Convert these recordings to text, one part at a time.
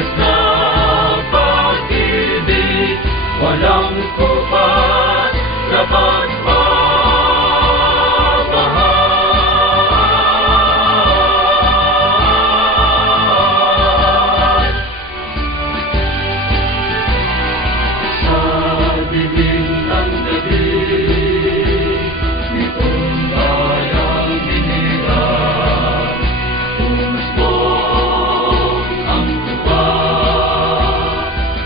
matinyas na pag-ibig, walang kupat na pagmamahal. Sa dilim ng gabi, itong bayang hinirap, puspong ang tuwa,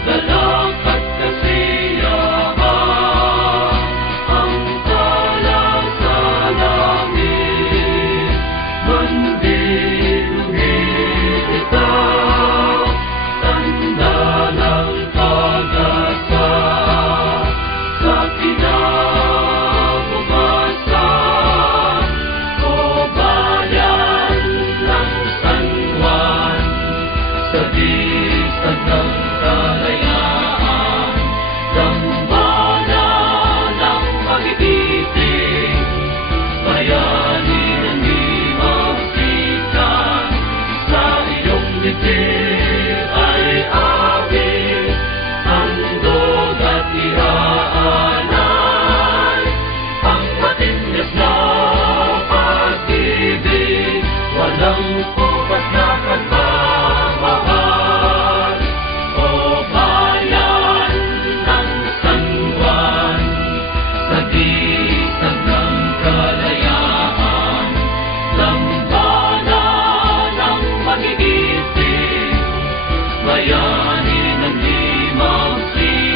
dalak at kasiyahan, ang talas sa langit, mandiluhin ikaw, tanda ng pag-asa, sa kinabukasan, o bayan ng San Juan, sa bisag ng kalayaan, dambana ng pag-ibig, bayani ng himagsikan, sa iyong bibig ay awit, handog at ihaalay, ang matinyas na pag-ibig, walang kupat na pagmamahal. O bayan ng San Juan, sa bisag ng kalayaan, dambana ng pag-ibig, bayani ng himagsikan,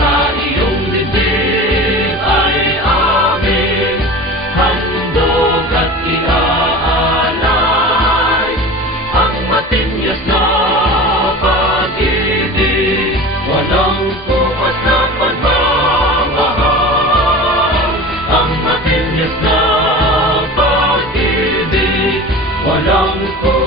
sa iyong bibig ay amin, handog at ihaalay, ang matinyas na pag-ibig, walang kupat na pagmamahal. Ang matinyas na pag-ibig, walang kupat